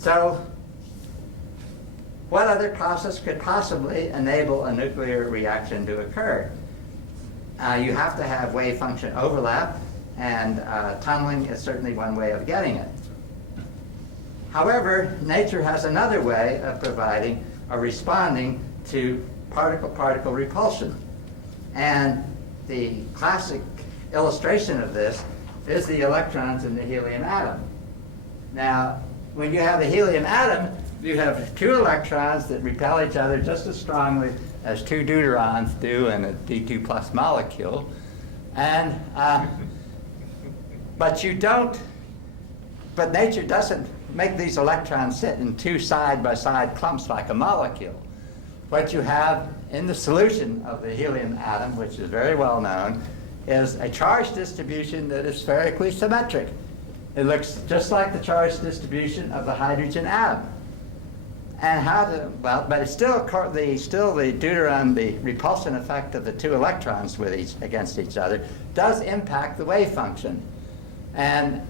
So what other process could possibly enable a nuclear reaction to occur? You have to have wave function overlap, and tunneling is certainly one way of getting it. However, nature has another way of providing or responding to particle-particle repulsion. And the classic illustration of this is the electrons in the helium atom. Now, when you have a helium atom, you have two electrons that repel each other just as strongly as two deuterons do in a D2 plus molecule. And, but nature doesn't make these electrons sit in two side-by-side clumps like a molecule. What you have in the solution of the helium atom, which is very well known, is a charge distribution that is spherically symmetric. It looks just like the charge distribution of the hydrogen atom. And but it's still the deuteron, the repulsion effect of the two electrons against each other does impact the wave function. And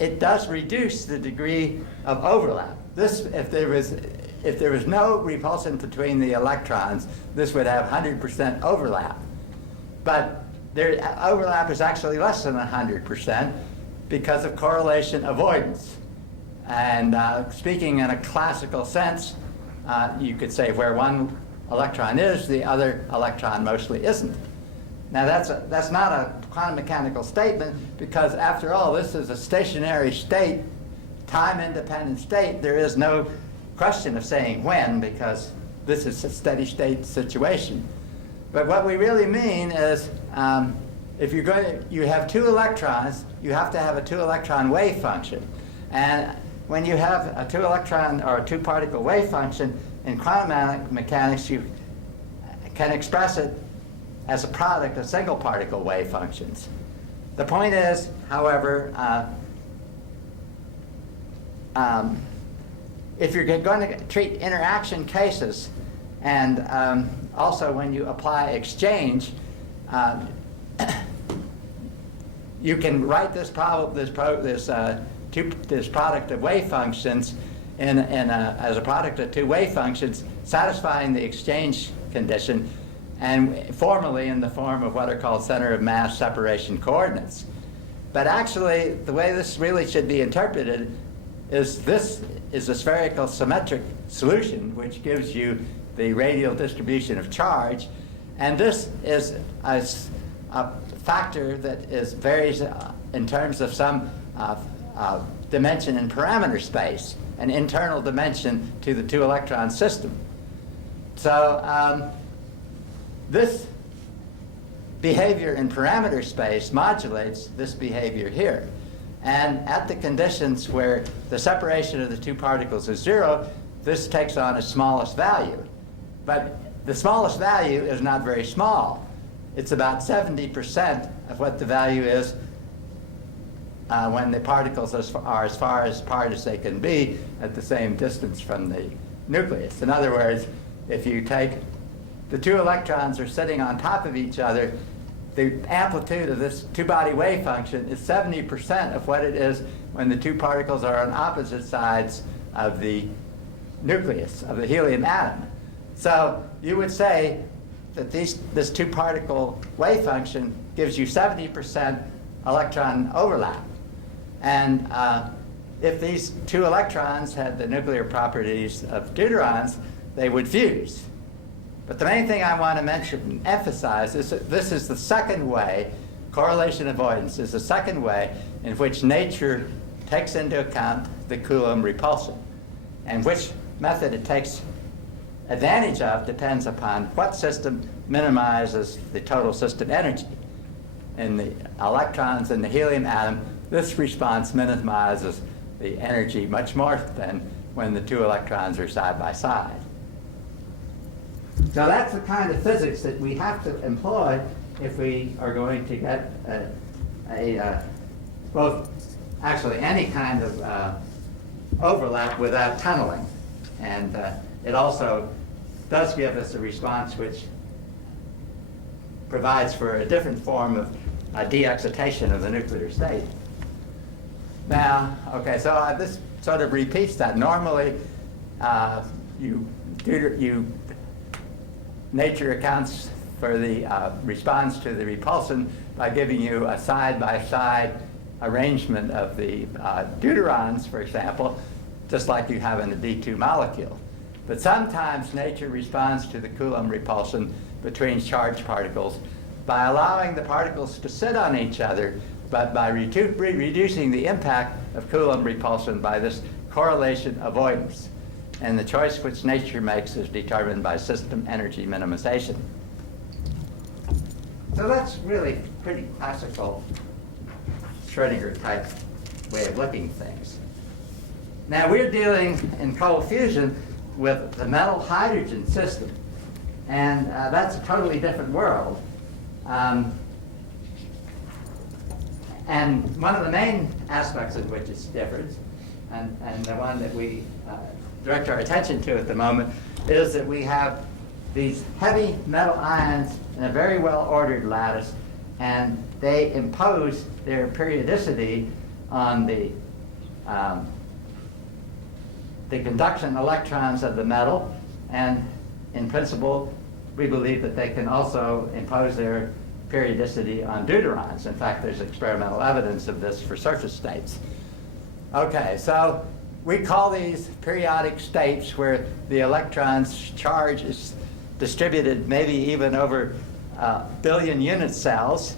it does reduce the degree of overlap. If there was no repulsion between the electrons, this would have 100% overlap. But their overlap is actually less than 100% because of correlation avoidance. And speaking in a classical sense, you could say where one electron is, the other electron mostly isn't. Now that's not a quantum mechanical statement, because after all, this is a stationary state, time-independent state. There is no question of saying when, because this is a steady state situation. But what we really mean is if you have two electrons, you have to have a two-electron wave function. And when you have a two-electron or a two-particle wave function, in quantum mechanics, you can express it as a product of single-particle wave functions. The point is, however, if you're going to treat interaction cases, and also when you apply exchange, you can write this product of wave functions as a product of two wave functions satisfying the exchange condition, and formally in the form of what are called center of mass separation coordinates. But actually, the way this really should be interpreted is this is a spherical symmetric solution which gives you the radial distribution of charge, and this is a factor that varies in terms of some dimension in parameter space, an internal dimension to the two-electron system. So this behavior in parameter space modulates this behavior here. And at the conditions where the separation of the two particles is zero, this takes on its smallest value. But the smallest value is not very small. It's about 70% of what the value is when the particles are as far apart as they can be at the same distance from the nucleus. In other words, if you take the two electrons are sitting on top of each other, the amplitude of this two-body wave function is 70% of what it is when the two particles are on opposite sides of the nucleus, of the helium atom. So you would say that this two-particle wave function gives you 70% electron overlap. And if these two electrons had the nuclear properties of deuterons, they would fuse. But the main thing I want to emphasize is that this is the second way, correlation avoidance is the second way in which nature takes into account the Coulomb repulsion. And which method it takes advantage of depends upon what system minimizes the total system energy. In the electrons in the helium atom, this response minimizes the energy much more than when the two electrons are side by side. So that's the kind of physics that we have to employ if we are going to get both actually any kind of overlap without tunneling. And it also does give us a response which provides for a different form of de-excitation of the nuclear state. Now, okay, so this sort of repeats that. Normally, nature accounts for the response to the repulsion by giving you a side-by-side arrangement of the deuterons, for example, just like you have in a D2 molecule. But sometimes nature responds to the Coulomb repulsion between charged particles by allowing the particles to sit on each other, but by reducing the impact of Coulomb repulsion by this correlation avoidance. And the choice which nature makes is determined by system energy minimization. So that's really pretty classical Schrödinger type way of looking at things. Now we're dealing in cold fusion with the metal hydrogen system, and that's a totally different world. And one of the main aspects of which it's different, and the one that we direct our attention to at the moment, is that we have these heavy metal ions in a very well-ordered lattice, and they impose their periodicity on the conduction electrons of the metal, and in principle, we believe that they can also impose their periodicity on deuterons. In fact, there's experimental evidence of this for surface states. Okay, so we call these periodic states where the electron's charge is distributed maybe even over a billion unit cells,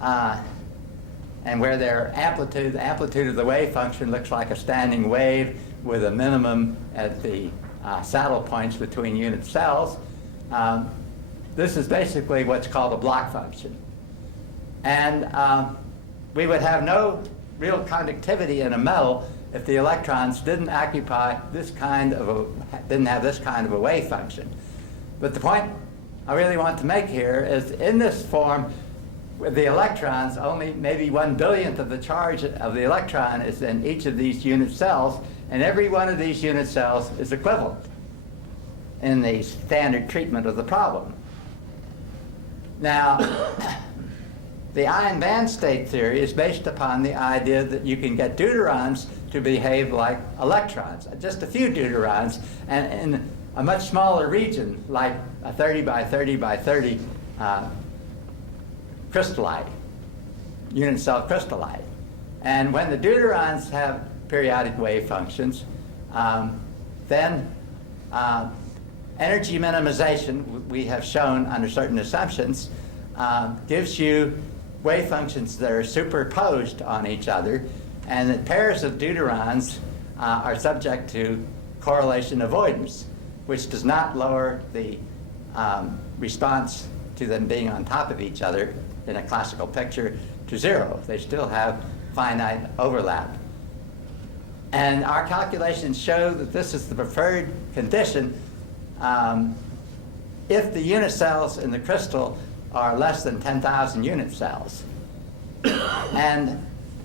and where their amplitude, the amplitude of the wave function looks like a standing wave with a minimum at the saddle points between unit cells. This is basically what's called a block function. And we would have no real conductivity in a metal if the electrons didn't occupy this kind of didn't have this kind of a wave function. But the point I really want to make here is in this form, with the electrons, only maybe 1/billionth of the charge of the electron is in each of these unit cells, and every one of these unit cells is equivalent in the standard treatment of the problem. Now, the ion band state theory is based upon the idea that you can get deuterons to behave like electrons, just a few deuterons, and in a much smaller region, like a 30 by 30 by 30 crystallite, unit cell crystallite. And when the deuterons have periodic wave functions, then energy minimization, we have shown under certain assumptions, gives you wave functions that are superposed on each other, and that pairs of deuterons are subject to correlation avoidance, which does not lower the response to them being on top of each other in a classical picture to zero. They still have finite overlap. And our calculations show that this is the preferred condition if the unit cells in the crystal are less than 10,000 unit cells. And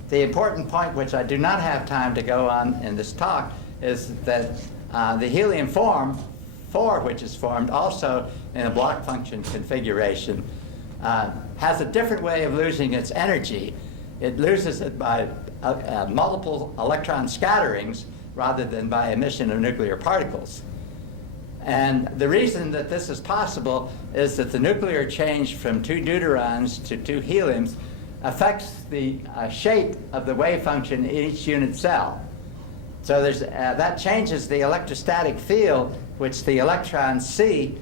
the important point, which I do not have time to go on in this talk, is that the helium-4, which is formed also in a block function configuration, has a different way of losing its energy. It loses it by multiple electron scatterings rather than by emission of nuclear particles. And the reason that this is possible is that the nuclear change from 2 deuterons to 2 heliums affects the shape of the wave function in each unit cell. So that changes the electrostatic field which the electrons see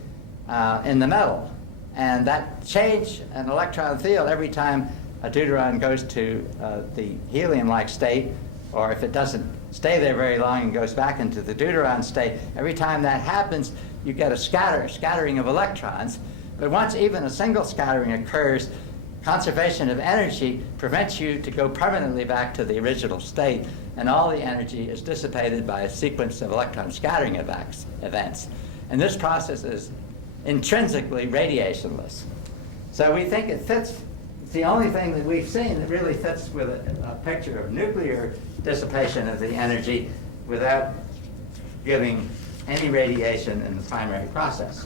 in the metal. And that change in electron field every time a deuteron goes to the helium-like state, or if it doesn't stay there very long and goes back into the deuteron state, every time that happens, you get a scattering of electrons. But once even a single scattering occurs, conservation of energy prevents you to go permanently back to the original state, and all the energy is dissipated by a sequence of electron scattering events. And this process is intrinsically radiationless. So we think it fits. It's the only thing that we've seen that really fits with a picture of nuclear dissipation of the energy without giving any radiation in the primary process.